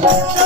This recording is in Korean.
감사합니다.